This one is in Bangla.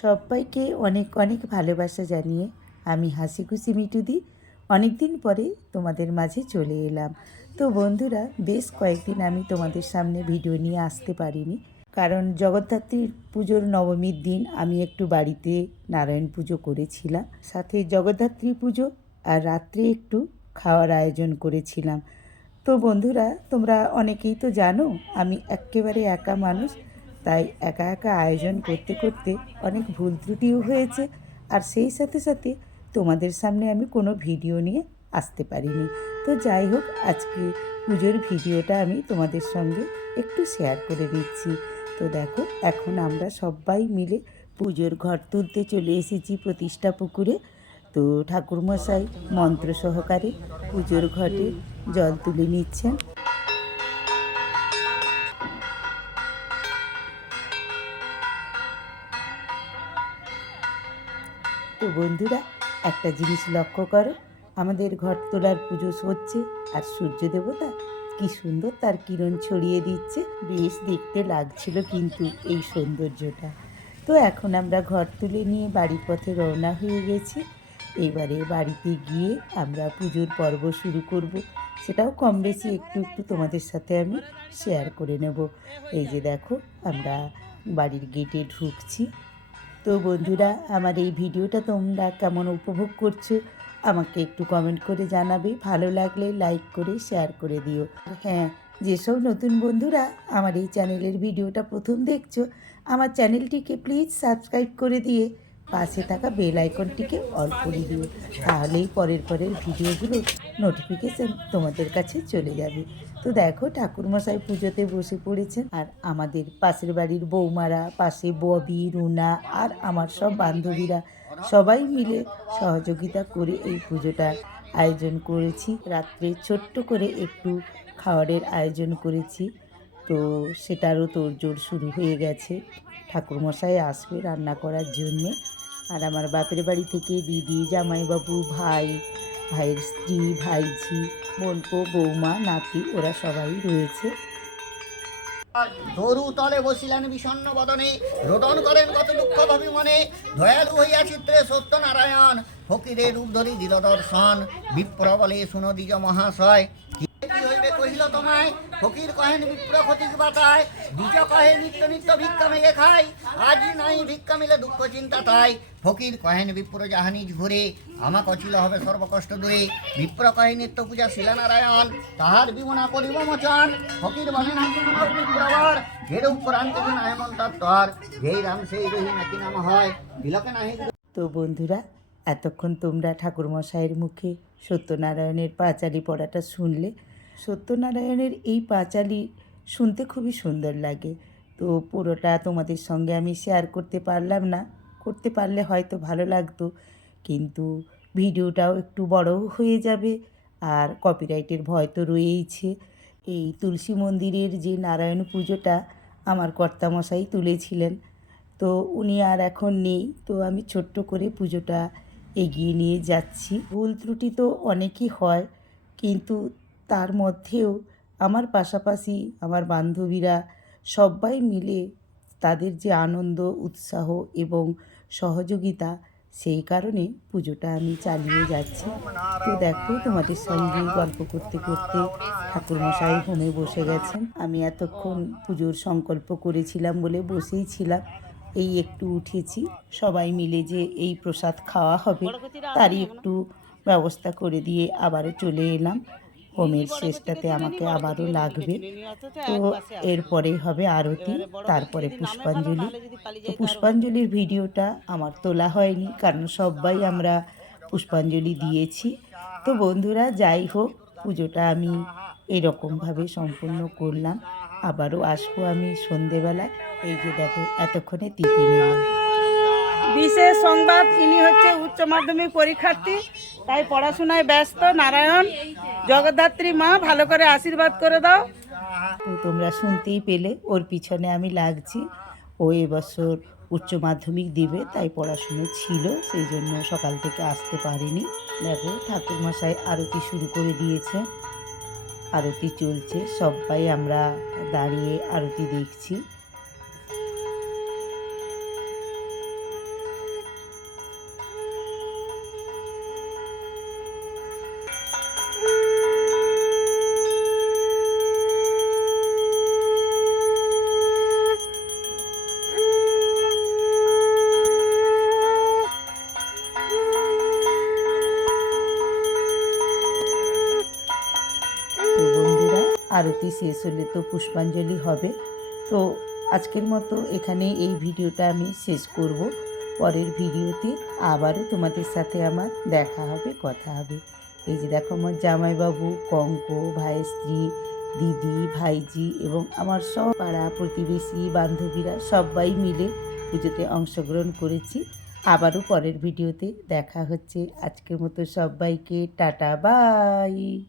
সবাইকে অনেক অনেক ভালোবাসা জানিয়ে আমি হাসি খুশি মিটুদি অনেক দিন পরে তোমাদের মাঝে চলে এলাম। তো বন্ধুরা, বেশ কয়েকদিন আমি তোমাদের সামনে ভিডিও নিয়ে আসতে পারিনি, কারণ জগদ্ধাত্রীর পুজোর নবমীর দিন আমি একটু বাড়িতে নারায়ণ পুজো করেছিলাম, সাথে জগদ্ধাত্রী পুজো, আর রাত্রে একটু খাওয়ার আয়োজন করেছিলাম। তো বন্ধুরা, তোমরা অনেকেই তো জানো আমি একেবারে একা মানুষ, তাই একা একা আয়োজন করতে করতে অনেক ভুল ত্রুটিও হয়েছে। আর সেই সাথে সাথে তোমাদের সামনে আমি কোনো ভিডিও নিয়ে আসতে পারিনি। তো যাই হোক, আজকে পুজোর ভিডিওটা আমি তোমাদের সঙ্গে একটু শেয়ার করে দিচ্ছি। তো দেখো, এখন আমরা সবাই মিলে পুজোর ঘর তুলতে চলে এসেছি প্রতিষ্ঠা পুকুরে। তো ঠাকুরমশাই মন্ত্র সহকারে পুজোর ঘটে জল তুলে নিচ্ছেন। তো বন্ধুরা, একটা জিনিস লক্ষ্য করো, আমাদের ঘর তোলার পুজো হচ্ছে, আর সূর্য দেবতা কি সুন্দর তার কিরণ ছড়িয়ে দিচ্ছে। বেশ দেখতে লাগছিল কিন্তু এই সৌন্দর্যটা। তো এখন আমরা ঘর তুলে নিয়ে বাড়ির পথে রওনা হয়ে গেছি। এবারে বাড়িতে গিয়ে আমরা পুজোর পর্ব শুরু করব, সেটাও কম বেশি একটু একটু তোমাদের সাথে আমি শেয়ার করে নেব। এই যে দেখো, আমরা বাড়ির গেটে ঢুকছি। তো বন্ধুরা, আমার এই ভিডিওটা তোমরা কেমন উপভোগ করছো আমাকে একটু কমেন্ট করে জানাবে, ভালো লাগলে লাইক করে শেয়ার করে দিও। হ্যাঁ, যেসব নতুন বন্ধুরা আমার এই চ্যানেলের ভিডিওটা প্রথম দেখছো, আমার চ্যানেলটিকে প্লিজ সাবস্ক্রাইব করে দিয়ে পাশে থাকা বেল আইকনটিকে অল করে দিও, তাহলেই পরের ভিডিওগুলো নোটিফিকেশান তোমাদের কাছে চলে যাবে। তো দেখো, ঠাকুরমশাই পুজোতে বসে পড়েছেন, আর আমাদের পাশের বাড়ির বৌমারা, পাশে ববি, রুনা আর আমার সব বান্ধবীরা সবাই মিলে সহযোগিতা করে এই পুজোটা আয়োজন করেছি। রাত্রে ছোট্ট করে একটু খাবারের আয়োজন করেছি, তো সেটারও তোড়জোড় শুরু হয়ে গেছে। ঠাকুরমশাই আসবে রান্না করার জন্যে, আর আমার বাপের বাড়ি থেকে দিদি, জামাইবাবু, ভাই, ভাইয়ের স্ত্রী, ভাইঝি, বোনপো, বৌমা, নাতি, ওরা সবাই রয়েছে। তরু তলে বসিলেন বিষণ্ণ বদনে, রোদন করেন কত দুঃখ ভাবি মনে। দয়ালু হইয়া চিত্রে সত্যনারায়ণ, ফকিরের রূপ ধরি দিল দর্শন। বিপ্র বলে শুনো দ্বিজ মহাশয়, কি হইবে কহিল তোমায়। ফকির কহেন বিপ্র ক্ষতি বাতায়, দ্বিজ কহে নিত্য নিত্য ভিক্ষা মেঘে খায়। আজি নাই ভিক্ষা মিলে দুঃখ চিন্তা তাই। ফকির কহেন বিপ্র জাহানিজ ঘুরে, আমাক অচিল হবে সর্বকষ্ট দূরে। বিপ্র কহে নিত্য পূজা শিলানারায়ণ, তাহার বিমনা করিব মোচন। ফকির বলেন বিপ্রবর, ঘের উপরান্তে না এমন তত্তর। যেই রাম সেই রহি নাকি নাম হয়, তিলকে নাহি। তো বন্ধুরা, এতক্ষণ তোমরা ঠাকুরমশাইয়ের মুখে সত্যনারায়ণের পাঁচালি পড়াটা শুনলে। সত্যনারায়ণের এই পাঁচালি শুনতে খুবই সুন্দর লাগে। তো পুরোটা তোমাদের সঙ্গে আমি শেয়ার করতে পারলাম না, করতে পারলে হয়তো ভালো লাগতো, কিন্তু ভিডিওটাও একটু বড়ও হয়ে যাবে, আর কপিরাইটের ভয় তো রয়েইছে। এই তুলসী মন্দিরের যে নারায়ণ পুজোটা আমার কর্তামশাই তুলেছিলেন, তো উনি আর এখন নেই, তো আমি ছোট্ট করে পুজোটা এগিয়ে নিয়ে যাচ্ছি। ভুল ত্রুটি তো অনেকই হয়, কিন্তু তার মধ্যেও আমার পাশাপাশি আমার বান্ধবীরা সবাই মিলে তাদের যে আনন্দ, উৎসাহ এবং সহযোগিতা, সেই কারণে পুজোটা আমি চালিয়ে যাচ্ছি। তো দেখো, তোমাদের সঙ্গে গল্প করতে করতে ঠাকুরমশাই হোমে বসে গেছেন। আমি এতক্ষণ পুজোর সংকল্প করেছিলাম বলে বসেই ছিলাম, এই একটু উঠেছি। সবাই মিলে যে এই প্রসাদ খাওয়া হবে তারই একটু ব্যবস্থা করে দিয়ে আবারও চলে এলাম। হোমের শেষটাতে আমাকে আবারও লাগবে। তো এরপরে হবে আরতি, তারপরে পুষ্পাঞ্জলি। তো পুষ্পাঞ্জলির ভিডিওটা আমার তোলা হয়নি, কারণ সবাই আমরা পুষ্পাঞ্জলি দিয়েছি। তো বন্ধুরা, যাই হোক, পুজোটা আমি এরকমভাবে সম্পূর্ণ করলাম। আবারও আসবো আমি সন্ধেবেলা। এই যে দেখো, এতক্ষণে টিফিন এলো। বিশেষ সংবাদ, ইনি হচ্ছে উচ্চ মাধ্যমিক পরীক্ষার্থী, তাই পড়াশোনায় ব্যস্ত। নারায়ণ, জগদ্ধাত্রী মা ভালো করে আশীর্বাদ করে দাও। তো তোমরা শুনতেই পেলে, ওর পিছনে আমি লাগছি। ও এবছর উচ্চ মাধ্যমিক দিবে, তাই পড়াশুনো ছিল, সেই জন্য সকাল থেকে আসতে পারিনি। দেখো, ঠাকুরমশাই আরতি শুরু করে দিয়েছে, আরতি চলছে, সবাই আমরা দাঁড়িয়ে আরতি দেখছি। আরতি শেষ হলে তো পুষ্পাঞ্জলি হবে। তো আজকের মতো এখানে এই ভিডিওটা আমি শেষ করব। পরের ভিডিওতে আবারও তোমাদের সাথে আমার দেখা হবে, কথা হবে। এই যে দেখো আমার জামাইবাবু, কঙ্ক, ভাইয়ের স্ত্রী, দিদি, ভাইজি এবং আমার সব পাড়া প্রতিবেশী বান্ধবীরা সবাই মিলে পুজোতে অংশগ্রহণ করেছি। আবারও পরের ভিডিওতে দেখা হচ্ছে। আজকের মতো সবাইকে টাটা, বাই।